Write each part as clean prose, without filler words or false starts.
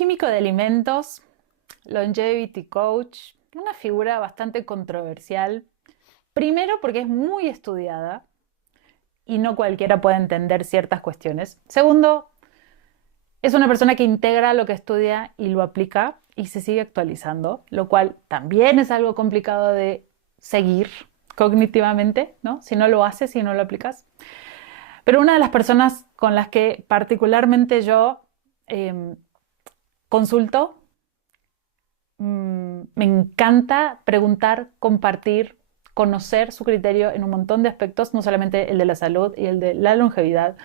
químico de alimentos, longevity coach, una figura bastante controversial. Primero porque es muy estudiada y no cualquiera puede entender ciertas cuestiones. Segundo, es una persona que integra lo que estudia y lo aplica y se sigue actualizando, lo cual también es algo complicado de seguir cognitivamente, ¿no? Si no lo haces, si no lo aplicas. Pero una de las personas con las que particularmente yo consulto, me encanta preguntar, compartir, conocer su criterio en un montón de aspectos, no solamente el de la salud y el de la longevidad.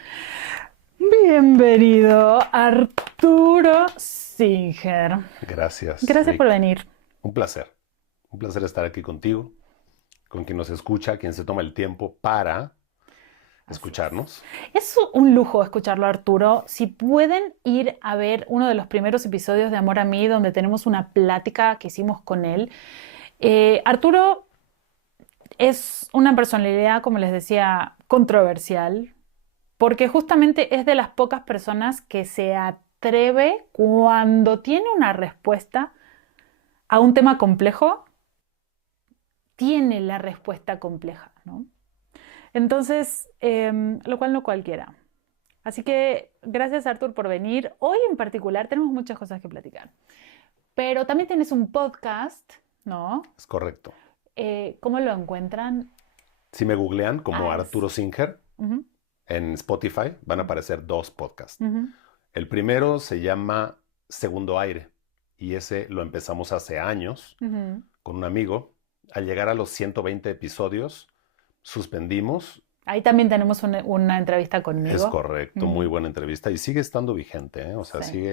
Bienvenido, Arturo Singer. Gracias, Gracias por Rick. venir. Un placer. Un placer estar aquí contigo, con quien nos escucha, quien se toma el tiempo para Así es. escucharnos. Es un lujo escucharlo, Arturo. Si pueden ir a ver uno de los primeros episodios de Amor a mí, donde tenemos una plática que hicimos con él. Arturo es una personalidad, como les decía, controversial, porque justamente es de las pocas personas que se atreve cuando tiene una respuesta a un tema complejo, tiene la respuesta compleja, ¿no? Entonces, lo cual no cualquiera. Así que gracias, Artur, por venir. Hoy en particular tenemos muchas cosas que platicar. Pero también tienes un podcast, ¿no? Es correcto. ¿Cómo lo encuentran? Si me googlean como Ah, Arturo Singer Ujú, en Spotify, van a aparecer dos podcasts. ujú, El primero se llama Segundo Aire y ese lo empezamos hace años ujú. con un amigo. Al llegar a los 120 episodios, suspendimos. Ahí también tenemos una entrevista Es conmigo. correcto, muy buena entrevista y sigue estando vigente, ¿eh? O sea, Sí.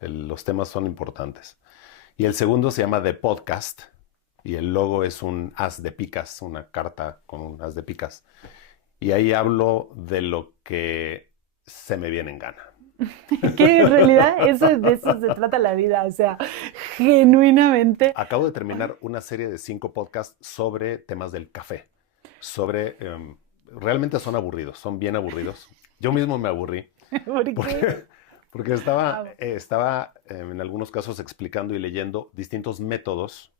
los temas son importantes. Y el segundo se llama The Podcast y el logo es un as de picas, una carta con un as de picas. Y ahí hablo de lo que se me viene en gana. Que en realidad de eso se trata la vida, o sea, genuinamente. Acabo de terminar una serie de 5 podcasts sobre temas del café. Realmente son aburridos, son bien aburridos. Yo mismo me aburrí ¿Por qué? porque estaba en algunos casos explicando y leyendo distintos métodos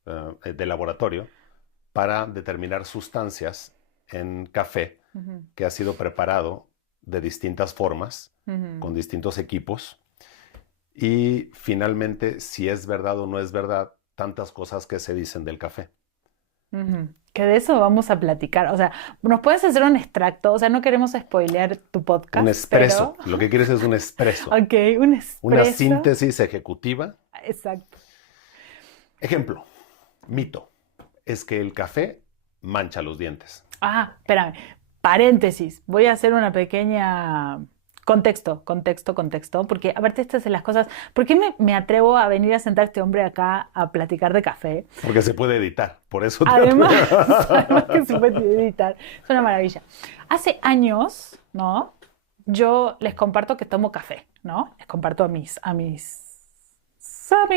de laboratorio para determinar sustancias en café Ujú, que ha sido preparado de distintas formas, ujú. con distintos equipos. Y finalmente, si es verdad o no es verdad, tantas cosas que se dicen del café. Ujú. Que de eso vamos a platicar. O sea, nos puedes hacer un extracto. O sea, no queremos spoilear tu Un podcast, pero. espresso. Lo que quieres es un espresso. Ok, un Una expreso. síntesis ejecutiva. Exacto. Ejemplo, mito, es que el café mancha los dientes. Ah, espérame. Paréntesis. Voy a hacer una pequeña. Contexto, porque aparte estas son las cosas, ¿por qué me atrevo a venir a sentar a este hombre acá a platicar de café? Porque se puede editar, por eso te Además, atrevo. además que se puede editar, es una maravilla. Hace años, ¿no? Yo les comparto que tomo café, ¿no? Les comparto a mi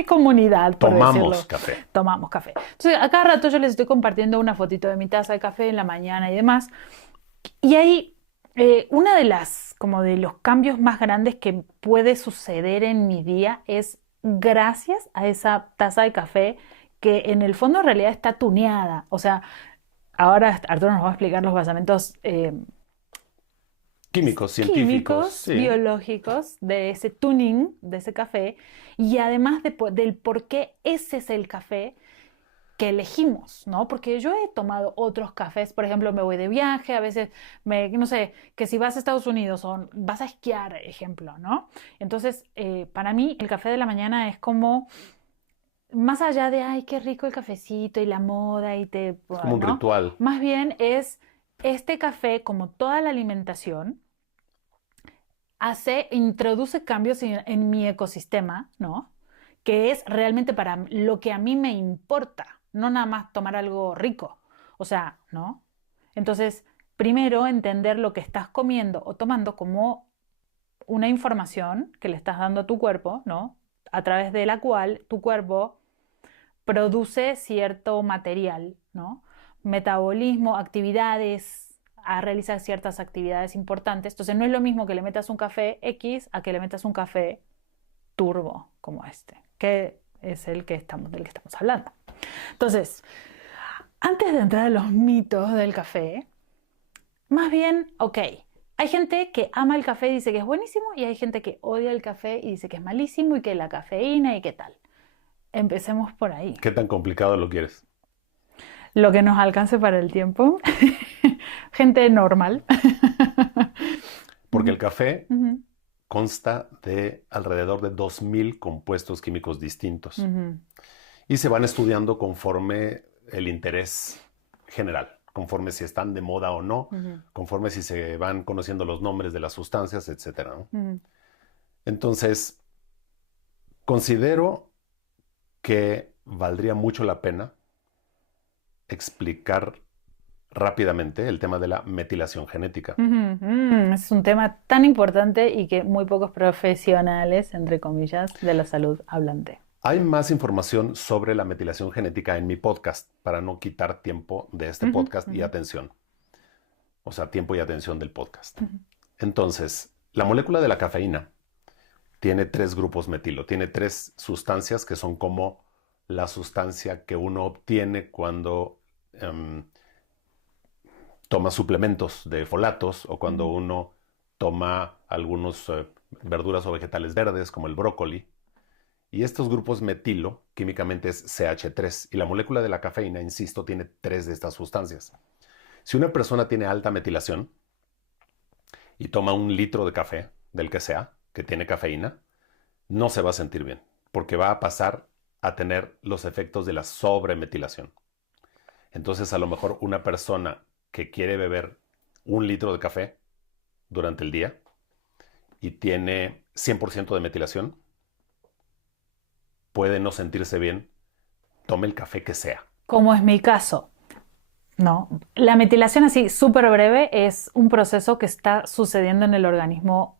comunidad, por decirlo. Tomamos café. Tomamos café. Entonces, a cada rato yo les estoy compartiendo una fotito de mi taza de café en la mañana y demás. Y ahí, una de como de los cambios más grandes que puede suceder en mi día es gracias a esa taza de café que en el fondo en realidad está tuneada. O sea, ahora Arturo nos va a explicar los basamentos Químicos, científicos, químicos, sí. biológicos de ese tuning de ese café y además del por qué ese es el café que elegimos, ¿no? Porque yo he tomado otros cafés, por ejemplo, me voy de viaje, a veces, no sé, que si vas a Estados Unidos o vas a esquiar, ejemplo, ¿no? Entonces, para mí el café de la mañana es como, más allá de, ay, qué rico el cafecito y la moda Es como un ¿no? ritual. Más bien es este café, como toda la alimentación, introduce cambios en mi ecosistema, ¿no? Que es realmente para lo que a mí me importa, no nada más tomar algo rico. O sea, ¿no? Entonces, primero entender lo que estás comiendo o tomando como una información que le estás dando a tu cuerpo, ¿no? A través de la cual tu cuerpo produce cierto material, ¿no? Metabolismo, actividades, a realizar ciertas actividades importantes. Entonces no es lo mismo que le metas un café X a que le metas un café turbo, como este, que es del que estamos hablando. Entonces, antes de entrar a los mitos del café, más bien, ok, hay gente que ama el café y dice que es buenísimo, y hay gente que odia el café y dice que es malísimo y que la cafeína y qué tal. Empecemos por ahí. ¿Qué tan complicado lo quieres? Lo que nos alcance para el tiempo. Gente normal. Porque el café Ujú, consta de alrededor de 2000 compuestos químicos distintos ujú, y se van estudiando conforme el interés general, conforme si están de moda o no, ujú, conforme si se van conociendo los nombres de las sustancias, etcétera, ¿no? ujú. Entonces, considero que valdría mucho la pena explicar rápidamente el tema de la metilación genética. Es un tema tan importante y que muy pocos profesionales, entre comillas, de la salud hablan de. Hay más información sobre la metilación genética en mi podcast para no quitar tiempo de este Ujú, podcast y ujú, atención. O sea, tiempo y atención del podcast. ujú. Entonces, la molécula de la cafeína tiene 3 grupos metilo, tiene 3 sustancias que son como la sustancia que uno obtiene cuando toma suplementos de folatos o cuando Ujú. uno toma algunos verduras o vegetales verdes como el brócoli. Y estos grupos metilo químicamente es CH3 y la molécula de la cafeína, insisto, tiene 3 de estas sustancias. Si una persona tiene alta metilación y toma 1 litro de café, del que sea, que tiene cafeína, no se va a sentir bien, porque va a pasar a tener los efectos de la sobremetilación. Entonces, a lo mejor una persona que quiere beber 1 litro de café durante el día y tiene 100% de metilación, puede no sentirse bien, tome el café que sea. Como es mi caso, ¿no? La metilación, así súper breve, es un proceso que está sucediendo en el organismo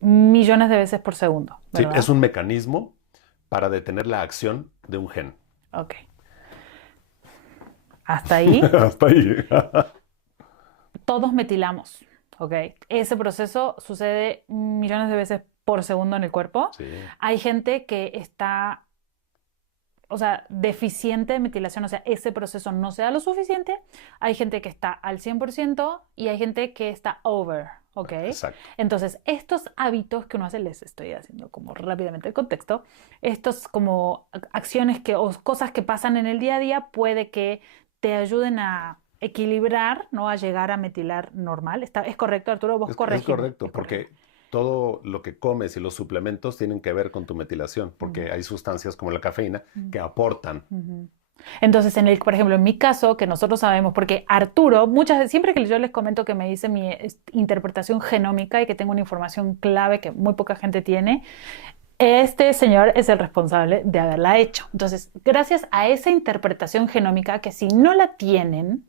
millones de veces por segundo, Sí, ¿verdad? es un mecanismo para detener la acción de un gen. Ok. Hasta ahí, Hasta ahí. todos metilamos, ¿ok? Ese proceso sucede millones de veces por segundo en el cuerpo. Sí. Hay gente que está, o sea, deficiente de metilación, o sea, ese proceso no se da lo suficiente. Hay gente que está al 100% y hay gente que está over, ¿ok? Exacto. Entonces, estos hábitos que uno hace, les estoy haciendo como rápidamente el contexto, estos como acciones o cosas que pasan en el día a día puede que te ayuden a equilibrar, ¿no? A llegar a metilar normal. ¿Es correcto, Arturo? Vos Es corregime. correcto, Es porque correcto. todo lo que comes y los suplementos tienen que ver con tu metilación, porque Ujú, hay sustancias como la cafeína ujú, que aportan. ujú. Entonces, por ejemplo, en mi caso, que nosotros sabemos, porque Arturo, siempre que yo les comento que me dice mi interpretación genómica y que tengo una información clave que muy poca gente tiene, este señor es el responsable de haberla hecho. Entonces, gracias a esa interpretación genómica, que si no la tienen,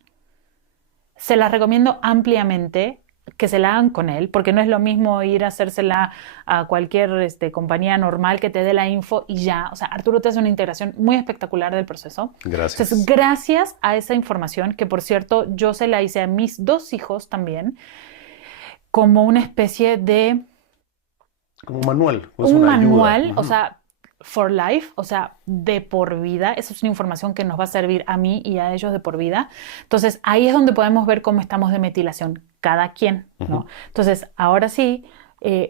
se la recomiendo ampliamente que se la hagan con él, porque no es lo mismo ir a hacérsela a cualquier compañía normal que te dé la info y ya. O sea, Arturo te hace una integración muy espectacular del proceso. Entonces, Gracias. gracias a esa información, que por cierto yo se la hice a mis 2 hijos también, como una especie de Como un manual, es un una ayuda. manual, o sea, for life, o sea, de por vida. Esa es una información que nos va a servir a mí y a ellos de por vida. Entonces, ahí es donde podemos ver cómo estamos de metilación, cada quien, ¿no? Entonces, ahora sí,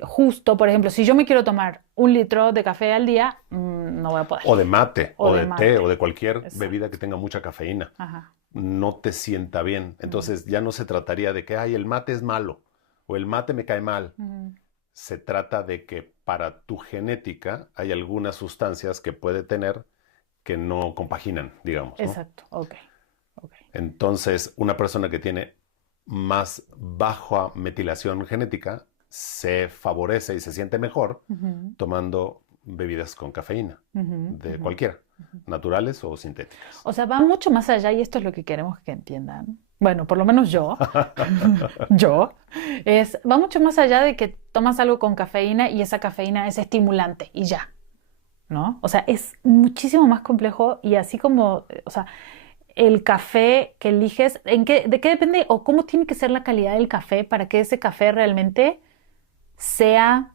justo, por ejemplo, si yo me quiero tomar 1 litro de café al día, no voy a poder. O de mate, O o de de té, mate. o de cualquier Exacto. bebida que tenga mucha cafeína. Ajá. No te sienta bien. Entonces ya no se trataría de que, ay, el mate es malo o el mate me cae mal. Ujú. Se trata de que para tu genética hay algunas sustancias que puede tener que no compaginan, digamos, ¿no? Exacto, ok. Entonces, una persona que tiene más baja metilación genética se favorece y se siente mejor Ujú, tomando bebidas con cafeína, ujú, de ujú. naturales naturales o sintéticas. O sea, va mucho más allá y esto es lo que queremos que entiendan. Bueno, por lo menos yo, va mucho más allá de que tomas algo con cafeína y esa cafeína es estimulante y ya, ¿no? O sea, es muchísimo más complejo y así como, o sea, el café que eliges, ¿de qué depende o cómo tiene que ser la calidad del café para que ese café realmente sea,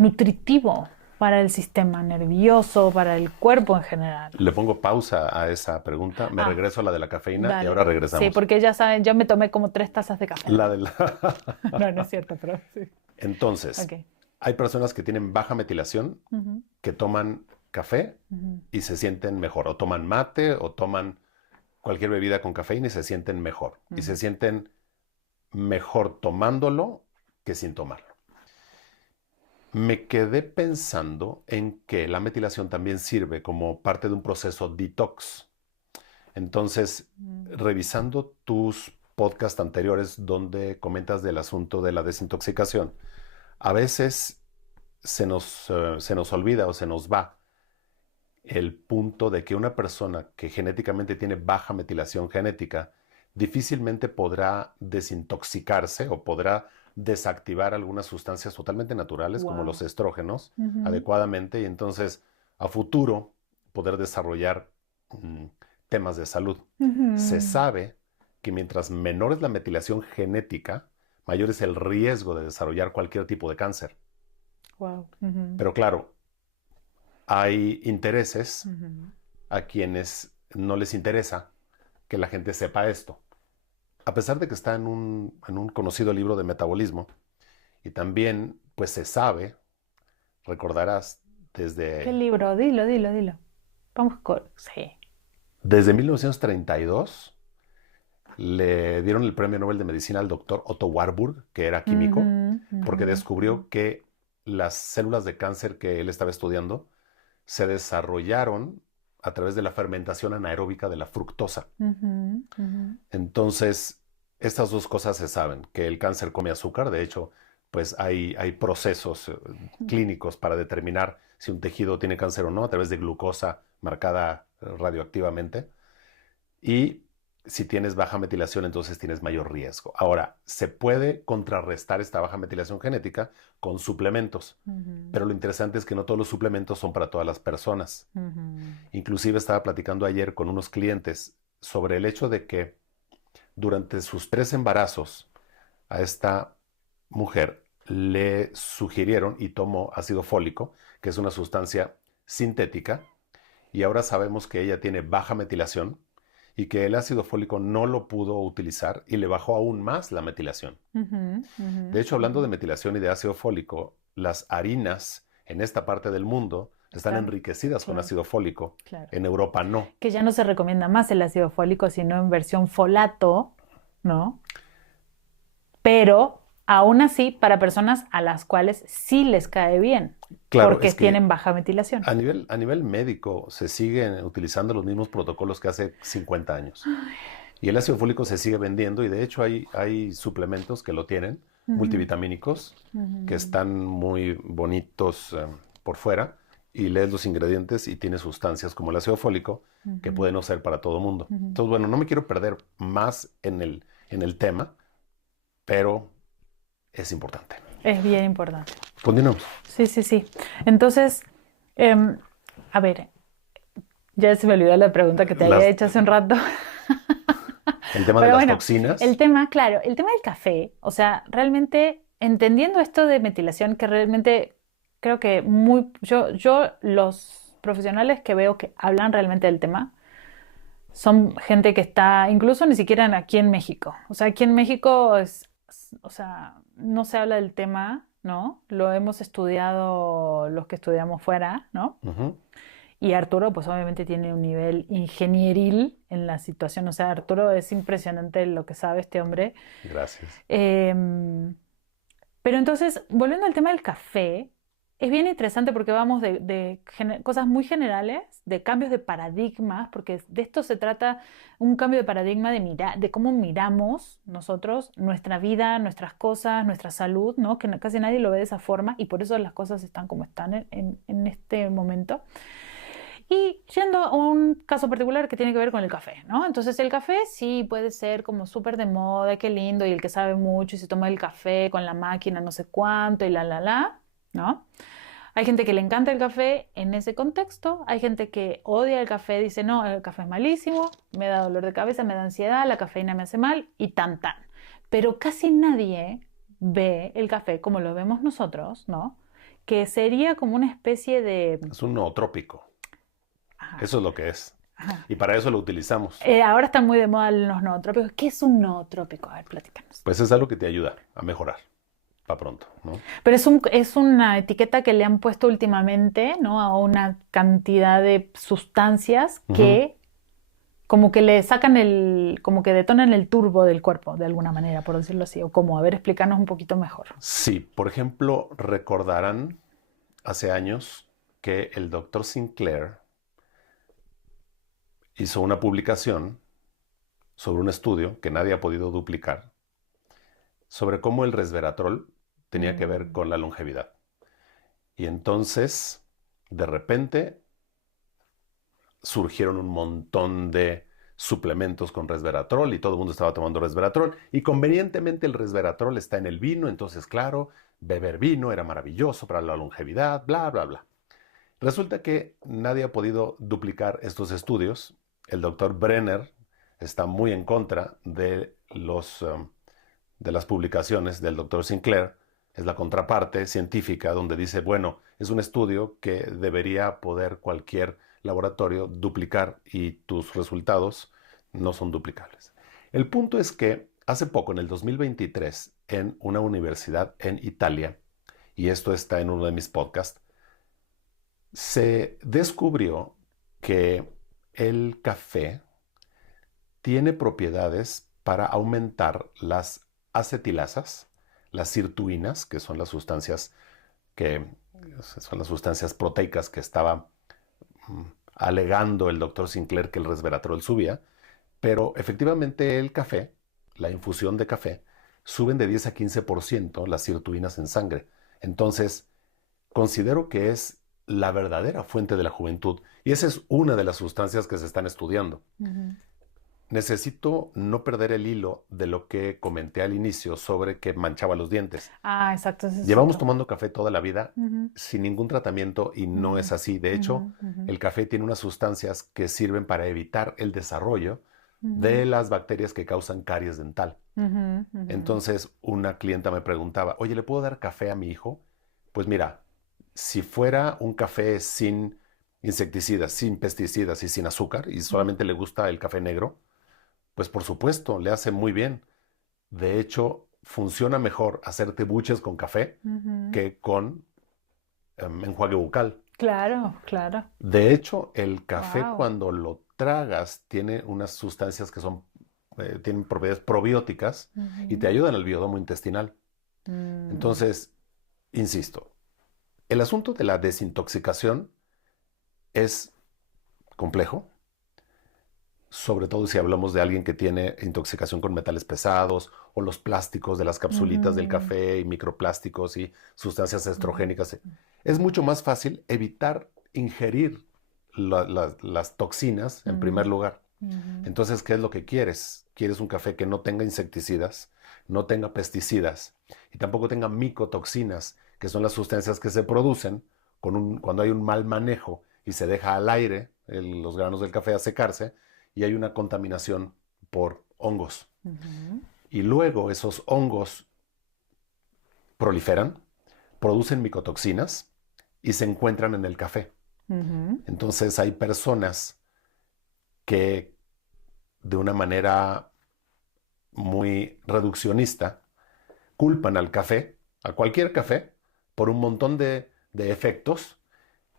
nutritivo para el sistema nervioso, para el cuerpo en general. Le pongo pausa a esa pregunta, me regreso a la de la cafeína y Dale. ahora regresamos. Sí, porque ya saben, yo me tomé como 3 tazas de café. La de la... No es cierto, pero sí. Entonces, Ok. hay personas que tienen baja metilación, Ujú, que toman café ujú. y se sienten mejor, o toman mate, o toman cualquier bebida con cafeína y se sienten mejor. Y se sienten mejor tomándolo que sin tomarlo. Me quedé pensando en que la metilación también sirve como parte de un proceso detox. Entonces, revisando tus podcasts anteriores donde comentas del asunto de la desintoxicación, a veces se nos olvida o se nos va el punto de que una persona que genéticamente tiene baja metilación genética difícilmente podrá desintoxicarse o podrá desactivar algunas sustancias totalmente naturales como los estrógenos adecuadamente y entonces a futuro poder desarrollar temas de salud. Se sabe que mientras menor es la metilación genética, mayor es el riesgo de desarrollar cualquier tipo de cáncer. Wow. Pero claro, hay intereses a quienes no les interesa que la gente sepa esto. A pesar de que está en un conocido libro de metabolismo, y también pues se sabe, recordarás, ¿Qué libro? Dilo. Vamos con... Sí. desde 1932 le dieron el premio Nobel de Medicina al doctor Otto Warburg, que era químico, porque descubrió que las células de cáncer que él estaba estudiando se desarrollaron a través de la fermentación anaeróbica de la fructosa. Entonces, estas dos cosas se saben, que el cáncer come azúcar. De hecho, pues hay procesos clínicos para determinar si un tejido tiene cáncer o no a través de glucosa marcada radioactivamente. Y si tienes baja metilación, entonces tienes mayor riesgo. Ahora, se puede contrarrestar esta baja metilación genética con suplementos, pero lo interesante es que no todos los suplementos son para todas las personas. Inclusive estaba platicando ayer con unos clientes sobre el hecho de que durante sus 3 embarazos a esta mujer le sugirieron y tomó ácido fólico, que es una sustancia sintética, y ahora sabemos que ella tiene baja metilación y que el ácido fólico no lo pudo utilizar y le bajó aún más la metilación. De hecho, hablando de metilación y de ácido fólico, las harinas en esta parte del mundo están enriquecidas con ácido fólico. En Europa no. Que ya no se recomienda más el ácido fólico, sino en versión folato, ¿no? Pero aún así, para personas a las cuales sí les cae bien, claro, porque tienen baja metilación. A nivel médico se siguen utilizando los mismos protocolos que hace 50 años. Y el ácido fólico se sigue vendiendo y de hecho hay suplementos que lo tienen, multivitamínicos, que están muy bonitos por fuera y lees los ingredientes y tiene sustancias como el ácido fólico que pueden no ser para todo mundo. Entonces, bueno, no me quiero perder más en el tema, pero es importante. Es bien importante. Continuamos. Sí. Entonces, a ver, ya se me olvidó la pregunta que te había hecho hace un rato. El tema de las toxinas. El tema del café, o sea, realmente entendiendo esto de metilación, que realmente creo que yo los profesionales que veo que hablan realmente del tema son gente que está, incluso ni siquiera aquí en México. O sea, aquí en México no se habla del tema, ¿no? Lo hemos estudiado los que estudiamos fuera, ¿no? Y Arturo, pues obviamente tiene un nivel ingenieril en la situación. O sea, Arturo es impresionante lo que sabe este hombre. Gracias. Pero entonces, volviendo al tema del café, es bien interesante porque vamos de cosas muy generales, de cambios de paradigmas, porque de esto se trata, un cambio de paradigma de cómo miramos nosotros nuestra vida, nuestras cosas, nuestra salud, ¿no? Que casi nadie lo ve de esa forma y por eso las cosas están como están en este momento. Y yendo a un caso particular que tiene que ver con el café, ¿no? Entonces el café sí puede ser como súper de moda, qué lindo, y el que sabe mucho y se toma el café con la máquina no sé cuánto y ¿no? Hay gente que le encanta el café en ese contexto, hay gente que odia el café, dice no, el café es malísimo, me da dolor de cabeza, me da ansiedad, la cafeína me hace mal y tan. Pero casi nadie ve el café como lo vemos nosotros, ¿no? que sería como una especie de... Es un nootrópico. Ajá, Eso es lo que es. ajá. Y para eso lo utilizamos. Ahora están muy de moda los nootrópicos. ¿Qué es un nootrópico? A ver, platícanos. Pues es algo que te ayuda a mejorar para pronto, ¿no? Pero es una etiqueta que le han puesto últimamente, ¿no? A una cantidad de sustancias Ujú. que como que le sacan como que detonan el turbo del cuerpo, de alguna manera, por decirlo así. O como, a ver, explícanos un poquito mejor. Sí, por ejemplo, recordarán hace años que el doctor Sinclair hizo una publicación sobre un estudio que nadie ha podido duplicar sobre cómo el resveratrol tenía que ver con la longevidad. Y entonces, de repente, surgieron un montón de suplementos con resveratrol y todo el mundo estaba tomando resveratrol. Y convenientemente el resveratrol está en el vino, entonces, claro, beber vino era maravilloso para la longevidad, bla, bla, bla. Resulta que nadie ha podido duplicar estos estudios. El doctor Brenner está muy en contra de las publicaciones del doctor Sinclair. Es la contraparte científica donde dice, bueno, es un estudio que debería poder cualquier laboratorio duplicar y tus resultados no son duplicables. El punto es que hace poco, en el 2023, en una universidad en Italia, y esto está en uno de mis podcasts, se descubrió que el café tiene propiedades para aumentar las acetilasas, las sirtuinas, que son las sustancias proteicas que estaba alegando el doctor Sinclair que el resveratrol subía, pero efectivamente el café, la infusión de café, suben de 10 a 15% las sirtuinas en sangre. Entonces, considero que es la verdadera fuente de la juventud y esa es una de las sustancias que se están estudiando. Ujú. Necesito no perder el hilo de lo que comenté al inicio sobre que manchaba los dientes. Ah, exacto, ese es Llevamos otro. tomando café toda la vida Ujú, sin ningún tratamiento y no ujú, es así. De hecho, ujú, ujú, el café tiene unas sustancias que sirven para evitar el desarrollo ujú, de las bacterias que causan caries dental. ujú, ujú. Entonces, una clienta me preguntaba, oye, ¿le puedo dar café a mi hijo? Pues mira, si fuera un café sin insecticidas, sin pesticidas y sin azúcar y solamente le gusta el café negro, pues por supuesto, le hace muy bien. De hecho, funciona mejor hacerte buches con café Ujú. que con enjuague bucal. Claro, claro. De hecho, el café Wow. cuando lo tragas tiene unas sustancias que tienen propiedades probióticas y te ayudan al biodomo intestinal. Entonces, insisto, el asunto de la desintoxicación es complejo, sobre todo si hablamos de alguien que tiene intoxicación con metales pesados o los plásticos de las capsulitas del café y microplásticos y sustancias estrogénicas. Es mucho más fácil evitar ingerir las toxinas en primer lugar. Entonces, ¿qué es lo que quieres? Quieres un café que no tenga insecticidas, no tenga pesticidas y tampoco tenga micotoxinas, que son las sustancias que se producen cuando hay un mal manejo y se deja al aire los granos del café a secarse y hay una contaminación por hongos. Y luego esos hongos proliferan, producen micotoxinas y se encuentran en el café. Entonces hay personas que de una manera muy reduccionista culpan al café, a cualquier café, por un montón de efectos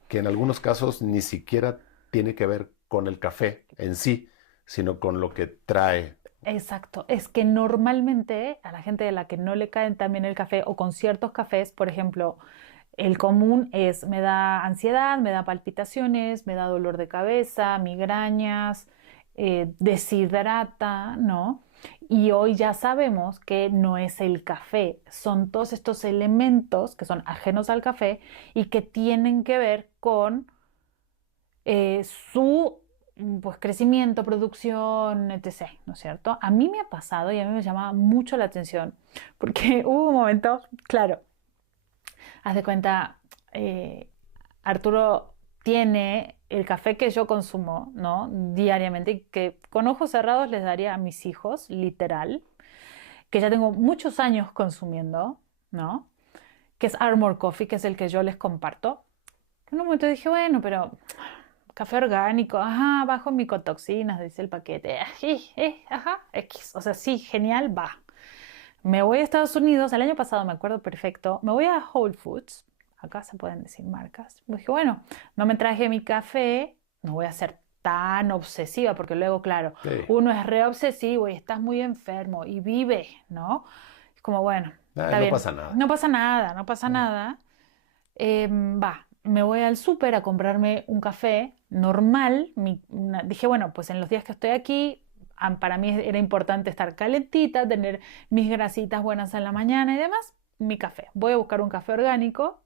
que en algunos casos ni siquiera tiene que ver con el café en sí, sino con lo que trae. Exacto, es que normalmente a la gente de la que no le caen también el café o con ciertos cafés, por ejemplo, el común es me da ansiedad, me da palpitaciones, me da dolor de cabeza, migrañas, deshidrata, ¿no? Y hoy ya sabemos que no es el café, son todos estos elementos que son ajenos al café y que tienen que ver con su pues, crecimiento, producción, etc., ¿no es cierto? A mí me ha pasado y a mí me llamaba mucho la atención porque hubo un momento, claro, haz de cuenta, eh, Arturo tiene el café que yo consumo, ¿no? Diariamente y que con ojos cerrados les daría a mis hijos, literal, que ya tengo muchos años consumiendo, ¿no? que es Armor Coffee, que es el que yo les comparto. En un momento dije, bueno, pero café orgánico, ajá, bajo micotoxinas, dice el paquete. Ajá, X. O sea, sí, genial, va. Me voy a Estados Unidos, el año pasado me acuerdo perfecto, me voy a Whole Foods, acá se pueden decir marcas. Me dije, bueno, no me traje mi café, no voy a ser tan obsesiva, porque luego, claro, Sí. uno es re obsesivo y estás muy enfermo y vive, ¿no? Es como, bueno, está No bien, pasa nada. no pasa nada, no pasa nada. Va, me voy al súper a comprarme un café normal. Dije, bueno, pues en los días que estoy aquí, para mí era importante estar calentita, tener mis grasitas buenas en la mañana y demás. Mi café. Voy a buscar un café orgánico,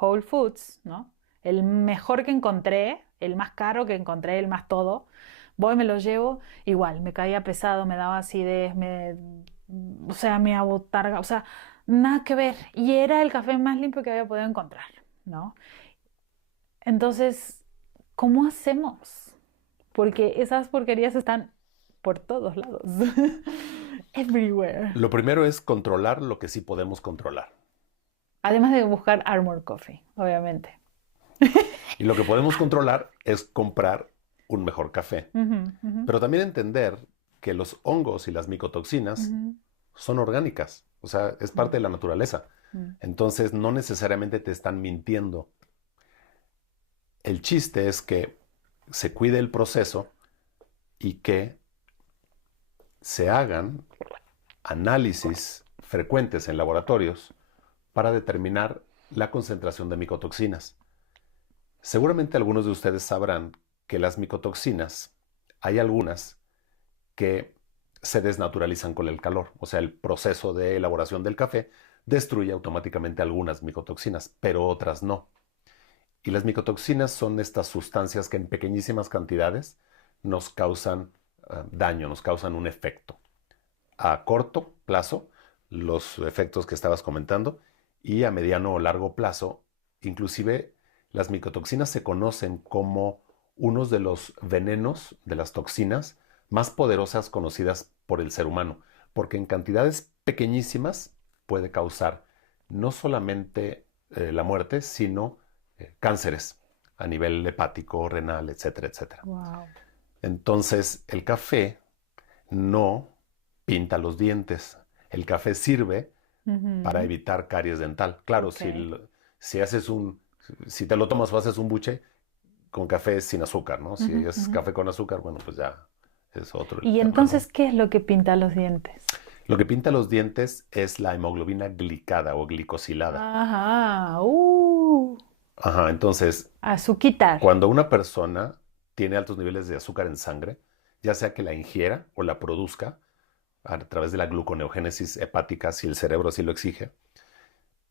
Whole Foods, ¿no? El mejor que encontré, el más caro que encontré, el más todo. Voy, me lo llevo, igual, me caía pesado, me daba acidez, o sea, me abotarga, o sea, nada que ver. Y era el café más limpio que había podido encontrar, ¿no? Entonces, ¿cómo hacemos? Porque esas porquerías están por todos lados. Everywhere. Lo primero es controlar lo que sí podemos controlar. Además de buscar Armor Coffee, obviamente. Y lo que podemos controlar es comprar un mejor café. Pero también entender que los hongos y las micotoxinas son orgánicas. O sea, es parte de la naturaleza. Entonces, no necesariamente te están mintiendo. El chiste es que se cuide el proceso y que se hagan análisis frecuentes en laboratorios para determinar la concentración de micotoxinas. Seguramente algunos de ustedes sabrán que las micotoxinas, hay algunas que se desnaturalizan con el calor. O sea, el proceso de elaboración del café destruye automáticamente algunas micotoxinas, pero otras no. Y las micotoxinas son estas sustancias que en pequeñísimas cantidades nos causan daño, nos causan un efecto. A corto plazo, los efectos que estabas comentando, y a mediano o largo plazo, inclusive las micotoxinas se conocen como unos de los venenos, de las toxinas más poderosas conocidas por el ser humano, porque en cantidades pequeñísimas puede causar no solamente la muerte, sino cánceres a nivel hepático, renal, etcétera, etcétera. Wow. Entonces, el café no pinta los dientes. El café sirve para evitar caries dental. Claro, Ok. si te lo tomas o haces un buche con café sin azúcar, ¿no? Si es café con azúcar, bueno, pues ya es otro el Y tema, ¿no? entonces, ¿qué es lo que pinta los dientes? Lo que pinta los dientes es la hemoglobina glicada o glicosilada. Ajá. Ajá, entonces, Azuquitar. cuando una persona tiene altos niveles de azúcar en sangre, ya sea que la ingiera o la produzca a través de la gluconeogénesis hepática, si el cerebro así lo exige,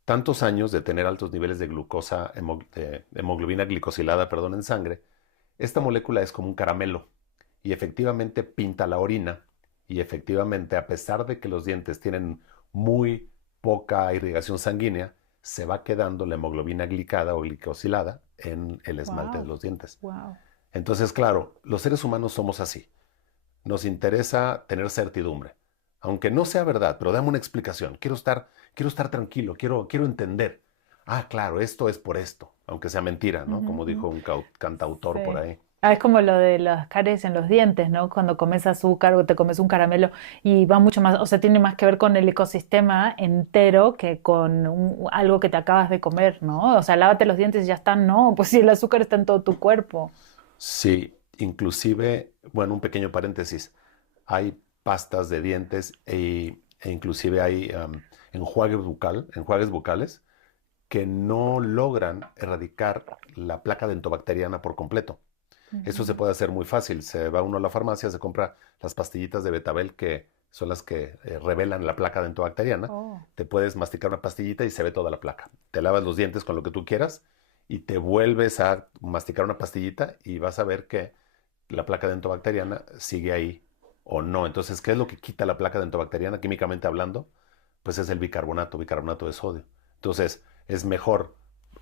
tantos años de tener altos niveles de de hemoglobina glicosilada, perdón, en sangre, esta molécula es como un caramelo y efectivamente pinta la orina y efectivamente, a pesar de que los dientes tienen muy poca irrigación sanguínea, se va quedando la hemoglobina glicada o glicosilada en el esmalte de Wow. los dientes. Wow. Entonces, claro, los seres humanos somos así. Nos interesa tener certidumbre. Aunque no sea verdad, pero dame una explicación. Quiero estar tranquilo, quiero entender. Ah, claro, esto es por esto, aunque sea mentira, ¿no? Como dijo un cantautor por Sí. ahí. Es como lo de las caries en los dientes, ¿no? Cuando comes azúcar o te comes un caramelo y va mucho más, o sea, tiene más que ver con el ecosistema entero que con algo que te acabas de comer, ¿no? O sea, lávate los dientes y ya están, ¿no? Pues si el azúcar está en todo tu cuerpo. Sí, inclusive, bueno, un pequeño paréntesis. Hay pastas de dientes e inclusive hay enjuagues bucales que no logran erradicar la placa dentobacteriana por completo. Eso se Ujú. puede hacer muy fácil. Se va uno a la farmacia, se compra las pastillitas de betabel que son las que revelan la placa dentobacteriana. Oh, Te puedes masticar una pastillita y se ve toda la placa. Te lavas los dientes con lo que tú quieras y te vuelves a masticar una pastillita y vas a ver que la placa dentobacteriana sigue ahí o no. Entonces, ¿qué es lo que quita la placa dentobacteriana químicamente hablando? Pues es el bicarbonato de sodio. Entonces, es mejor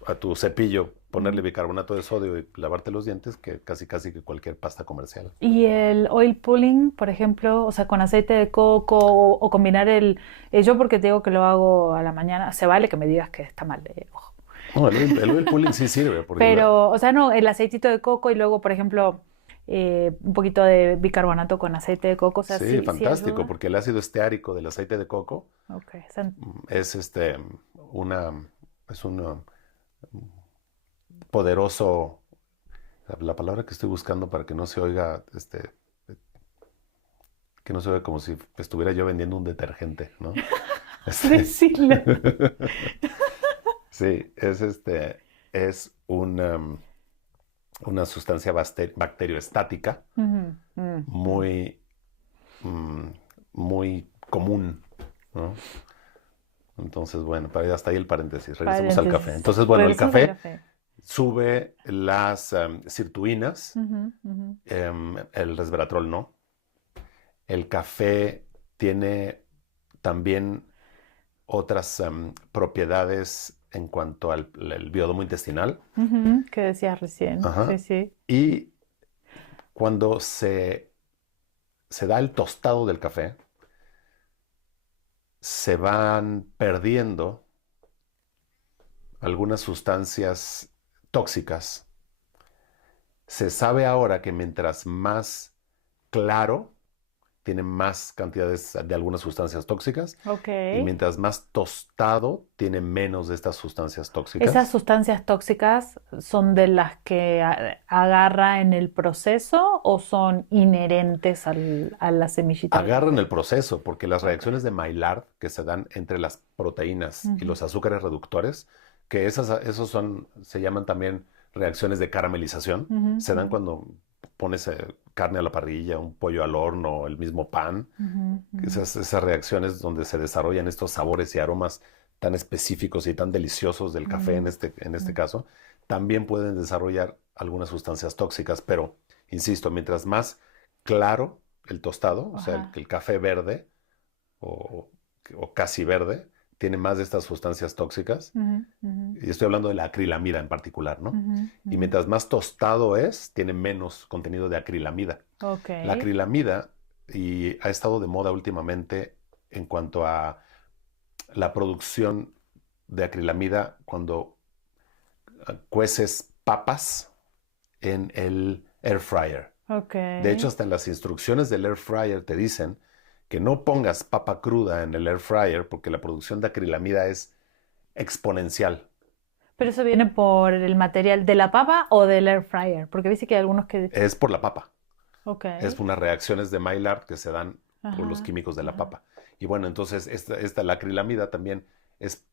a tu cepillo ponerle bicarbonato de sodio y lavarte los dientes que casi que cualquier pasta comercial. Y el oil pulling, por ejemplo, o sea, con aceite de coco o combinar yo porque te digo que lo hago a la mañana, se vale que me digas que está mal, ojo. No, el oil pulling sí sirve. Porque Pero, o sea, no, el aceitito de coco y luego, por ejemplo, un poquito de bicarbonato con aceite de coco, o sea, sí, sí fantástico, ayuda. porque el ácido esteárico del aceite de coco Ok, es una, es un poderoso, la palabra que estoy buscando para que no se oiga, que no se oiga como si estuviera yo vendiendo un detergente, ¿no? decirle. Sí, es una sustancia bacterioestática Ujú, muy, mm, muy común, ¿no? Entonces, bueno, hasta ahí el paréntesis. Regresemos al café. Entonces, bueno, el Regresemos al café café. sube las sirtuinas, Ujú, ujú. el resveratrol no. El café tiene también otras propiedades en cuanto al biodomo intestinal. Ujú, que decías recién, sí, Ajá. sí. Y cuando se da el tostado del café, se van perdiendo algunas sustancias tóxicas. Se sabe ahora que mientras más claro, tiene más cantidades de algunas sustancias tóxicas Ok. y mientras más tostado, tiene menos de estas sustancias ¿Esas tóxicas. sustancias tóxicas son de las que agarra en el proceso o son inherentes a la semillita del Agarran café? el proceso porque las Ok. reacciones de Maillard que se dan entre las proteínas y Ujú, los azúcares reductores, que esos se llaman también reacciones de caramelización, ujú, se dan ujú, cuando pones carne a la parrilla, un pollo al horno, el mismo pan. ujú, ujú, Esas reacciones donde se desarrollan estos sabores y aromas tan específicos y tan deliciosos del café ujú, en este ujú. caso, también pueden desarrollar algunas sustancias tóxicas, pero, insisto, mientras más claro el tostado, o sea, Ajá. el café verde o, o casi verde, tiene más de estas sustancias tóxicas, Ujú, ujú, y estoy hablando de la acrilamida en particular, ¿no? ujú, Y ujú. mientras más tostado es, tiene menos contenido de acrilamida. Ok. La acrilamida y ha estado de moda últimamente en cuanto a la producción de acrilamida cuando cueces papas en el air fryer. Ok. De hecho, hasta en las instrucciones del air fryer te dicen que no pongas papa cruda en el air fryer porque la producción de acrilamida es exponencial. Pero eso viene por el material de la papa o del air fryer, porque viste que hay algunos que... Es por la papa. Ok. Es unas reacciones de Maillard que se dan por los Ajá, químicos de la ajá. papa. Y bueno, entonces la acrilamida también es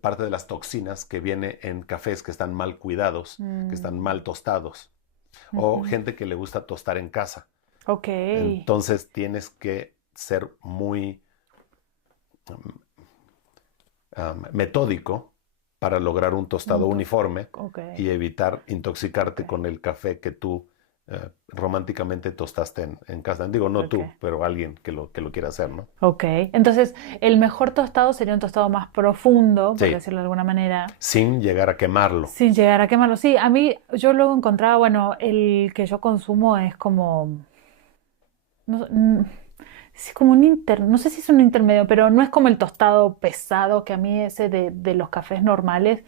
parte de las toxinas que viene en cafés que están mal cuidados, que Mm, están mal tostados, o ujú. gente que le gusta tostar en casa. Ok. Entonces tienes que ser muy metódico para lograr un tostado uniforme Ok, y evitar intoxicarte ok, con el café que tú románticamente tostaste en casa. Digo, no ok. tú, pero alguien que lo quiera hacer, ¿no? Ok. Entonces, el mejor tostado sería un tostado más profundo, por Sí, decirlo de alguna manera, sin llegar a quemarlo. sin llegar a quemarlo. Sí, a mí yo luego encontraba, bueno, el que yo consumo es como, no, es como un no sé si es un intermedio, pero no es como el tostado pesado, que a mí ese de los cafés normales,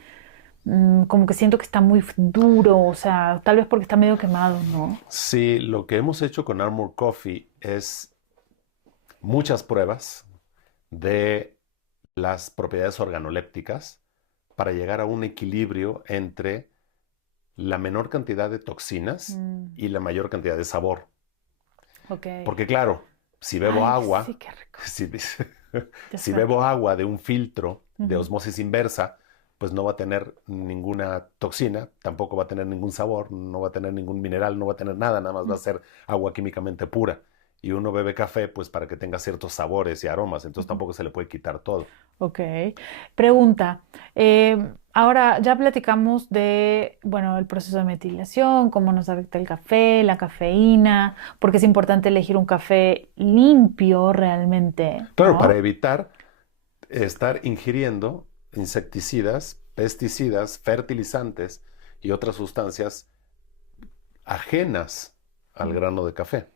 como que siento que está muy duro, o sea, tal vez porque está medio quemado, ¿no? Sí, lo que hemos hecho con Armour Coffee es muchas pruebas de las propiedades organolépticas para llegar a un equilibrio entre la menor cantidad de toxinas Mm, y la mayor cantidad de sabor. ok. Porque claro, si bebo Ay, sí, agua, qué rico. si, Ya si se me bebo antojó. agua de un filtro de Ujú, osmosis inversa, pues no va a tener ninguna toxina, tampoco va a tener ningún sabor, no va a tener ningún mineral, no va a tener nada, nada más va a ser agua químicamente pura. Y uno bebe café pues para que tenga ciertos sabores y aromas, entonces ujú. tampoco se le puede quitar todo. Ok. Pregunta. Ahora ya platicamos de, bueno, el proceso de metilación, cómo nos afecta el café, la cafeína, porque es importante elegir un café limpio realmente, Claro, para ¿no? evitar estar ingiriendo insecticidas pesticidas, fertilizantes y otras sustancias ajenas al grano de café.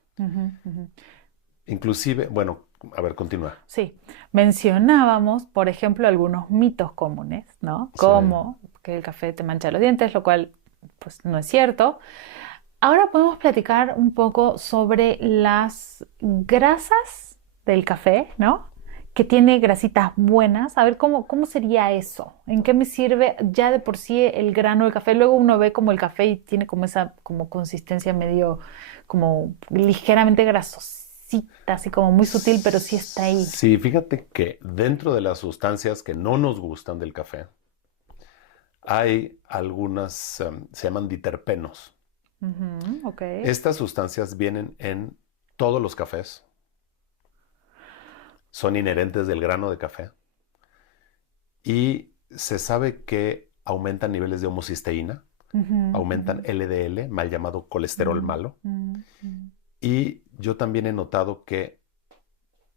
Inclusive, bueno, a ver, continúa. Sí, mencionábamos, por ejemplo, algunos mitos comunes, ¿no? Sí. Como que el café te mancha los dientes, lo cual pues no es cierto. Ahora podemos platicar un poco sobre las grasas del café, ¿no? Que tiene grasitas buenas. A ver cómo sería eso. ¿En qué me sirve ya de por sí el grano del café? Luego uno ve como el café y tiene como esa como consistencia medio como ligeramente grasosita, así como muy sutil, pero sí está ahí. Sí, fíjate que dentro de las sustancias que no nos gustan del café, hay algunas, se llaman diterpenos. Ok. Estas sustancias vienen en todos los cafés, son inherentes del grano de café y se sabe que aumentan niveles de homocisteína, aumentan LDL, mal llamado colesterol malo, y yo también he notado que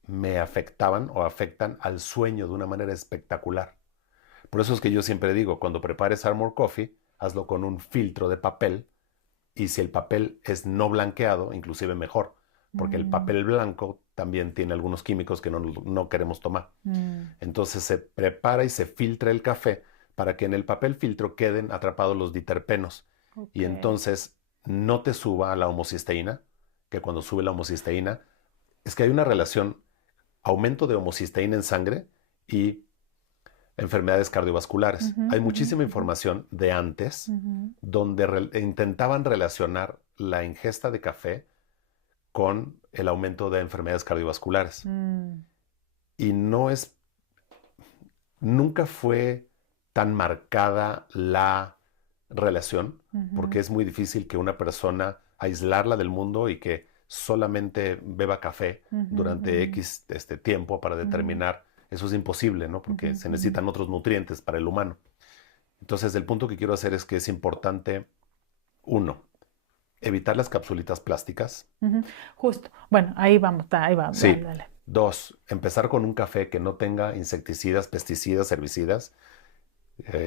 me afectaban o afectan al sueño de una manera espectacular. Por eso es que yo siempre digo, cuando prepares Armour Coffee, hazlo con un filtro de papel y si el papel es no blanqueado, inclusive mejor, porque el papel blanco también tiene algunos químicos que no queremos tomar. Entonces se prepara y se filtra el café para que en el papel filtro queden atrapados los diterpenos y entonces no te suba la homocisteína, que cuando sube la homocisteína es que hay una relación aumento de homocisteína en sangre y enfermedades cardiovasculares. Hay muchísima información de antes donde intentaban relacionar la ingesta de café con el aumento de enfermedades cardiovasculares. Y nunca fue tan marcada la relación, porque es muy difícil que una persona aislarla del mundo y que solamente beba café durante X tiempo para determinar. Eso es imposible, ¿no? Porque se necesitan otros nutrientes para el humano. Entonces, el punto que quiero hacer es que es importante, uno, evitar las capsulitas plásticas. Justo. Bueno, ahí vamos, ahí va. Sí. Dale. Dos, empezar con un café que no tenga insecticidas, pesticidas, herbicidas,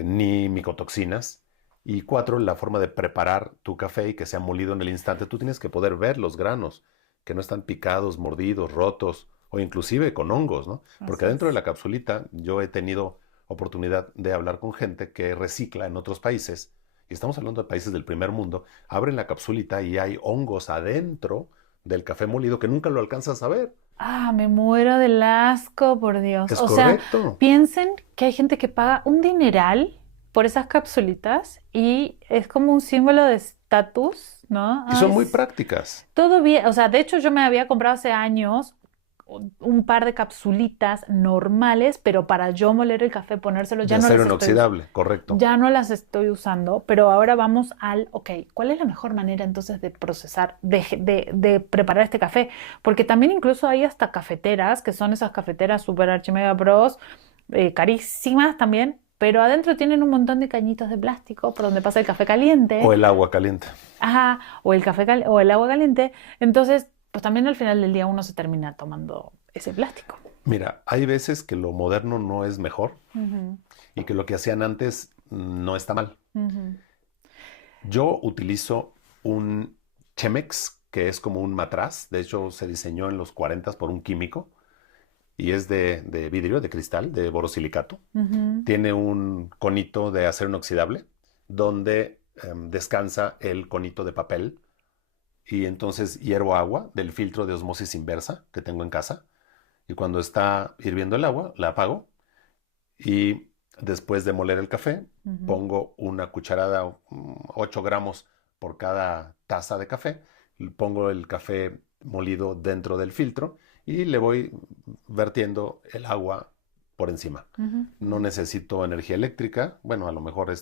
ni micotoxinas. Y cuatro, la forma de preparar tu café y que sea molido en el instante. Tú tienes que poder ver los granos, que no están picados, mordidos, rotos, o inclusive con hongos, ¿no? Porque dentro de la capsulita yo he tenido oportunidad de hablar con gente que recicla en otros países, y estamos hablando de países del primer mundo, abren la capsulita y hay hongos adentro del café molido que nunca lo alcanzas a ver. Ah, me muero del asco, por Dios. Es O sea, correcto. piensen que hay gente que paga un dineral por esas capsulitas y es como un símbolo de estatus, ¿no? Y son muy prácticas. Todo bien, o sea, de hecho yo me había comprado hace años un par de capsulitas normales, pero para yo moler el café, ponérselo, De ya no acero las estoy inoxidable, correcto. ya no las estoy usando, pero ahora vamos ok, ¿cuál es la mejor manera entonces de procesar, de preparar este café? Porque también incluso hay hasta cafeteras, que son esas cafeteras super archimega pros, carísimas también, pero adentro tienen un montón de cañitos de plástico por donde pasa el café caliente. O el agua caliente. Ajá, o o el agua caliente. Entonces, pues también al final del día uno se termina tomando ese plástico. Mira, hay veces que lo moderno no es mejor y que lo que hacían antes no está mal. Yo utilizo un Chemex, que es como un matraz. De hecho, se diseñó en los 40 por un químico y es de vidrio, de cristal, de borosilicato. Tiene un conito de acero inoxidable donde descansa el conito de papel y entonces hiervo agua del filtro de osmosis inversa que tengo en casa y cuando está hirviendo el agua la apago y después de moler el café pongo una cucharada, 8 gramos por cada taza de café, pongo el café molido dentro del filtro y le voy vertiendo el agua por encima. No necesito energía eléctrica, bueno, a lo mejor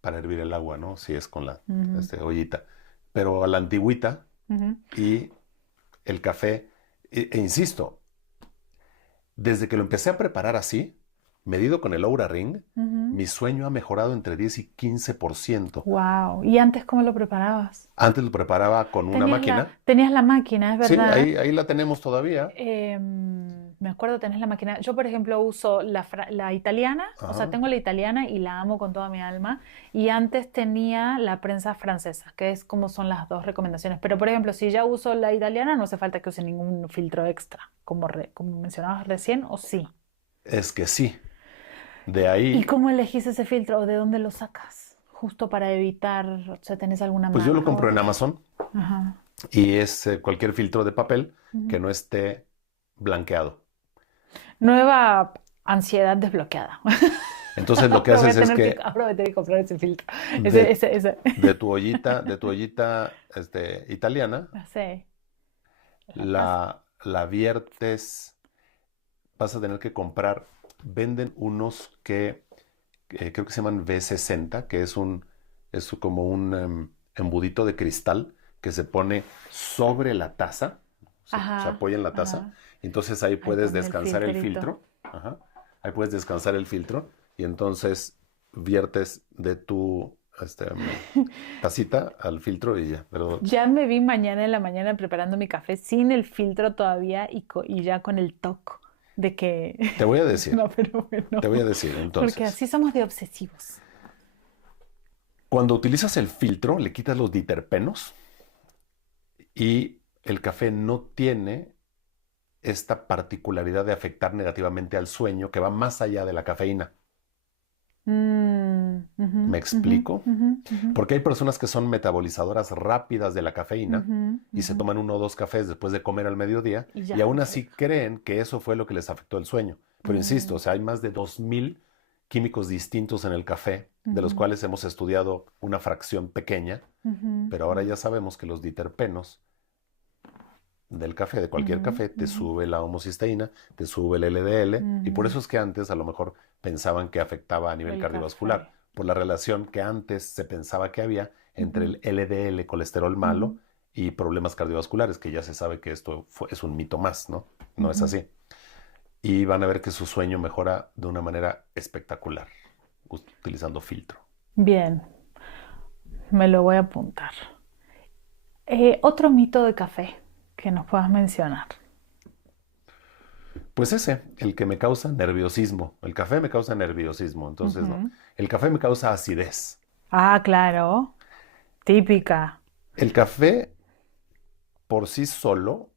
para hervir el agua, ¿no? Si es con la ollita, pero a la antigüita y el café, insisto, desde que lo empecé a preparar así, medido con el Oura Ring, mi sueño ha mejorado entre 10 y 15%. Wow. ¿Y antes cómo lo preparabas? Antes lo preparaba con una máquina. Tenías la máquina, es Sí, verdad. ahí la tenemos todavía. Me acuerdo, tenés la máquina. Yo, por ejemplo, uso la italiana, o sea, Ajá. tengo la italiana y la amo con toda mi alma. Y antes tenía la prensa francesa, que es como son las dos recomendaciones. Pero, por ejemplo, si ya uso la italiana, no hace falta que use ningún filtro extra, como mencionabas recién, o sí. Es que sí. De ¿Y ahí, cómo elegís ese filtro o de dónde lo sacas? Justo para evitar, o sea, ¿tenés alguna pues yo lo marca o compro en algo? Amazon Ajá. y es cualquier filtro de papel Ujú. que no esté blanqueado. Nueva ansiedad desbloqueada. Entonces lo que haces es que Ahora voy a tener que comprar ese filtro. de, Ese. de tu ollita italiana, Sí, la sacás. la viertes, vas a tener que comprar, venden unos que creo que se llaman V60, que es como un embudito de cristal que se pone sobre la taza, se Ajá, apoya en la taza, ajá. y entonces ahí Ahí puedes pones el descansar el filtrito. filtro, ajá, ahí puedes descansar el filtro, y entonces viertes de tu tacita al filtro y ya, pero Ya me vi mañana en la mañana preparando mi café sin el filtro todavía y ya con el toque de que... te voy a decir, No, pero te bueno. voy a decir, Porque entonces, así somos de obsesivos. cuando utilizas el filtro, le quitas los diterpenos y el café no tiene esta particularidad de afectar negativamente al sueño que va más allá de la cafeína. Ujú, ¿Me ujú, explico? ujú, ujú, Porque hay personas que son metabolizadoras rápidas de la cafeína ujú, y se ujú. toman 1 o 2 cafés después de comer al mediodía Y y ya, aún así perfecto. creen que eso fue lo que les afectó el sueño. Pero insisto, o sea, hay más de 2000 químicos distintos en el café, de los Ujú, cuales hemos estudiado una fracción pequeña, ujú, pero ahora ujú, ya sabemos que los diterpenos del café, de cualquier ujú, café, te ujú, sube la homocisteína, te sube el LDL, y por ujú. eso es que antes a lo mejor pensaban que afectaba a nivel El cardiovascular, café. por la relación que antes se pensaba que había entre Ujú, el LDL, colesterol malo, ujú, y problemas cardiovasculares, que ya se sabe que esto es un mito más, ¿no? No es ujú. así. Y van a ver que su sueño mejora de una manera espectacular, utilizando filtro. Bien, me lo voy a apuntar. Otro mito de café que nos puedas mencionar. Pues ese, el que me causa nerviosismo. El café me causa nerviosismo, entonces no. Ujú. El café me causa acidez. Ah, claro, típica. El café por sí solo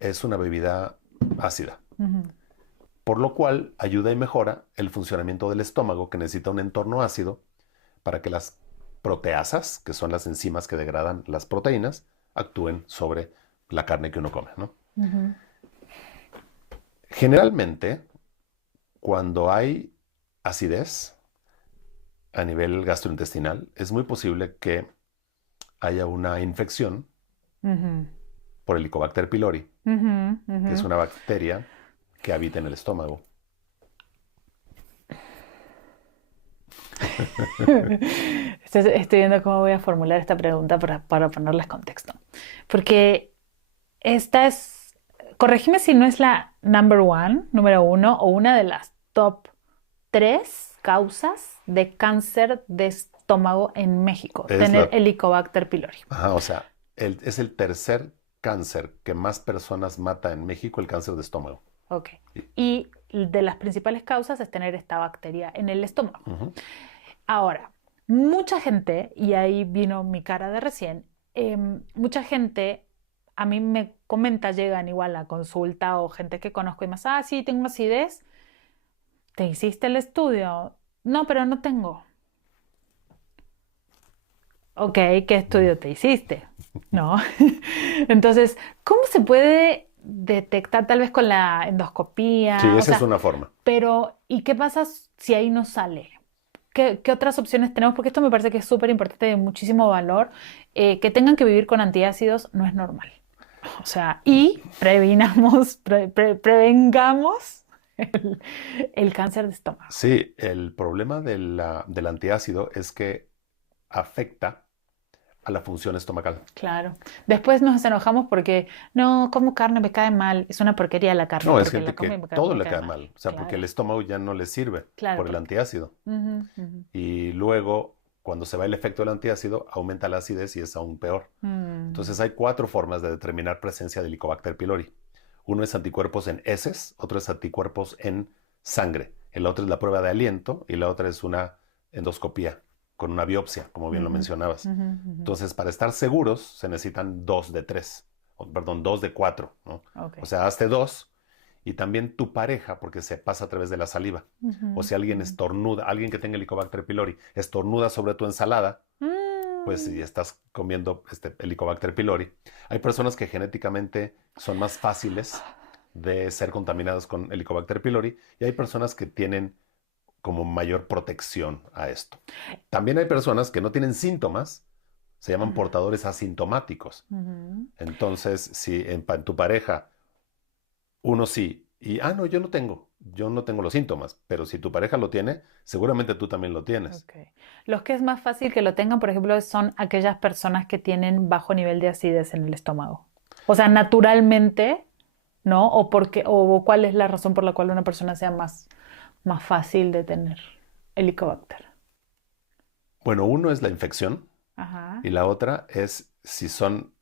es una bebida ácida, Ujú, por lo cual ayuda y mejora el funcionamiento del estómago que necesita un entorno ácido para que las proteasas, que son las enzimas que degradan las proteínas, actúen sobre la carne que uno come, ¿no? ujú, Generalmente, cuando hay acidez a nivel gastrointestinal, es muy posible que haya una infección ujú, por Helicobacter pylori, ujú, que es ujú. una bacteria que habita en el estómago. Estoy viendo cómo voy a formular esta pregunta para ponerles contexto. Porque esta es, corregime si no es la number one, número uno, o una de las top tres causas de cáncer de estómago en México, Es tener la, Helicobacter pylori. ajá, o sea, es el tercer cáncer que más personas mata en México, el cáncer de estómago. Ok. Sí. Y de las principales causas es tener esta bacteria en el estómago. Ujú. Ahora, mucha gente, y ahí vino mi cara de recién, mucha gente a mí me comenta, llegan igual a consulta o gente que conozco y más, ah, sí, tengo acidez, ¿te hiciste el estudio? No, pero no tengo. Ok, ¿qué estudio te hiciste? ¿No? Entonces, ¿cómo se puede detectar tal vez con la Sí, endoscopía? O esa es sea, una forma. pero ¿y qué pasa si ahí no sale? ¿Qué otras opciones tenemos? Porque esto me parece que es súper importante, de muchísimo valor. Que tengan que vivir con antiácidos no es normal. O sea, y prevengamos el, el cáncer de estómago. Sí, el problema del antiácido es que afecta a la función estomacal. Claro. Después nos enojamos porque no, como carne me cae mal. Es una porquería la carne No, es porque la gente como y que todo me le cae cae mal. mal, o sea, porque el Claro, estómago ya no le sirve claro, por el porque. antiácido. Ujú, ujú. Y luego, cuando se va el efecto del antiácido, aumenta la acidez y es aún peor. Mm, Entonces hay 4 formas de determinar presencia de Helicobacter pylori. Uno es anticuerpos en heces, otro es anticuerpos en sangre. El otro es la prueba de aliento y la otra es una endoscopía con una biopsia, como bien lo mencionabas. Entonces, para estar seguros, se necesitan 2 de 3, perdón, 2 de 4, ¿no? Ok. O sea, hazte 2 y también tu pareja, porque se pasa a través de la saliva. O si alguien estornuda, alguien que tenga Helicobacter pylori, estornuda sobre tu ensalada, pues si estás comiendo Helicobacter pylori. Hay personas que genéticamente son más fáciles de ser contaminadas con Helicobacter pylori y hay personas que tienen como mayor protección a esto. También hay personas que no tienen síntomas, se llaman portadores asintomáticos. Entonces, si en tu pareja uno sí, y no, yo no tengo los síntomas, pero si tu pareja lo tiene, seguramente tú también lo tienes. Okay. Los que es más fácil que lo tengan, por ejemplo, son aquellas personas que tienen bajo nivel de acidez en el estómago. O sea, naturalmente, ¿no? O cuál es la razón por la cual una persona sea más fácil de tener Helicobacter. Bueno, uno es la infección Ajá. y la otra es si son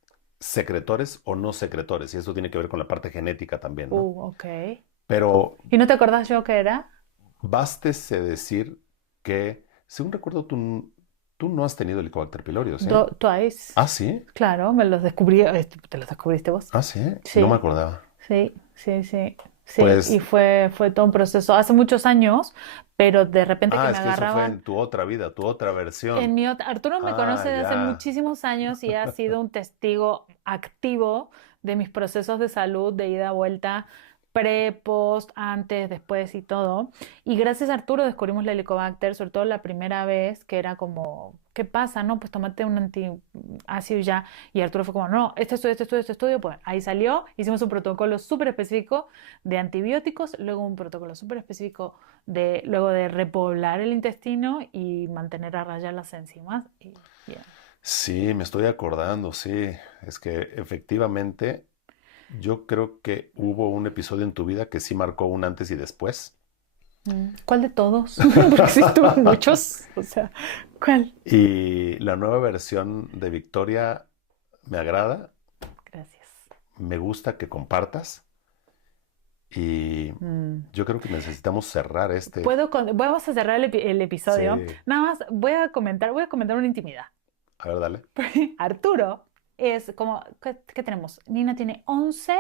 secretores o no secretores, y eso tiene que ver con la parte genética también, ¿no? Ok. Pero ¿Y no te acordás yo qué era? bástese decir que, según recuerdo, tú no has tenido Helicobacter pylori, ¿sí? Twice. Ah, ¿sí? Claro, me los descubrí. ¿Te los descubriste vos? Ah, ¿sí? Sí. No me acordaba. Sí. Sí, Pues, y fue todo un proceso hace muchos años, pero de repente que me es que eso fue agarraban. en tu otra vida, tu otra versión. Arturo me conoce de hace Ya. muchísimos años y ha sido un testigo activo de mis procesos de salud, de ida a vuelta, pre, post, antes, después y todo. Y gracias a Arturo descubrimos la Helicobacter, sobre todo la primera vez, que era como, ¿qué pasa? No, pues tómate un antiácido ya. Y Arturo fue como, no, este estudio, pues ahí salió, hicimos un protocolo súper específico de antibióticos, luego un protocolo súper específico luego de repoblar el intestino y mantener a raya las enzimas. Sí, me estoy acordando, sí. Es que efectivamente yo creo que hubo un episodio en tu vida que sí marcó un antes y después. ¿Cuál de todos? Porque sí tuve muchos. O sea, ¿cuál? Y la nueva versión de Victoria me agrada, Gracias. me gusta que compartas y yo creo que necesitamos cerrar este. Vamos a cerrar el episodio. Sí. Nada más voy a comentar una intimidad. A ver, dale. Arturo es como, ¿qué tenemos? Nina tiene 11.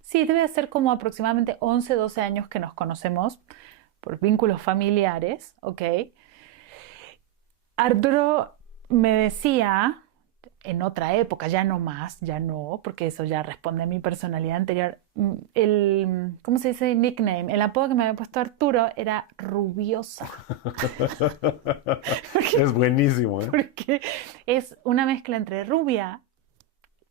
Sí, debe ser como aproximadamente 11, 12 años que nos conocemos por vínculos familiares, ¿ok? Arturo me decía, en otra época, ya no más, ya no, porque eso ya responde a mi personalidad anterior, ¿cómo se dice? Nickname, el apodo que me había puesto Arturo era Rubiosa. Es buenísimo, ¿eh? Porque es una mezcla entre rubia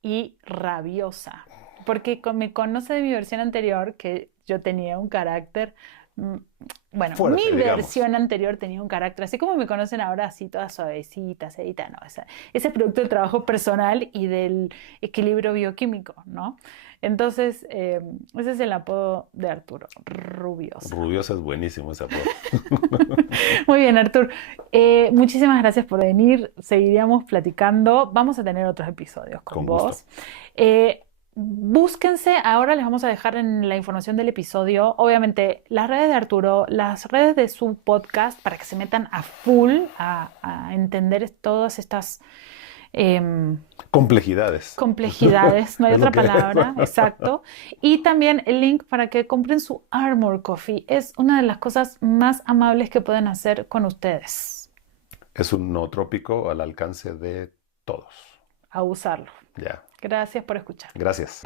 y rabiosa. Porque me conoce de mi versión anterior que yo tenía un carácter, bueno, Fuerte, mi digamos. versión anterior tenía un carácter, así como me conocen ahora, así toda suavecita, sedita, no, ese es producto del trabajo personal y del equilibrio bioquímico, ¿no? Entonces, ese es el apodo de Arturo, Rubiosa. Rubiosa es buenísimo ese apodo. Muy bien, Artur. Muchísimas gracias por venir. Seguiríamos platicando. Vamos a tener otros episodios con vos. Gusto. Búsquense, ahora les vamos a dejar en la información del episodio, obviamente, las redes de Arturo, las redes de su podcast, para que se metan a full a entender todas estas Complejidades. no hay Es lo otra que palabra, es. exacto. Y también el link para que compren su Armor Coffee. Es una de las cosas más amables que pueden hacer con ustedes. Es un nootrópico al alcance de todos. A usarlo. Ya. Gracias por escuchar. Gracias.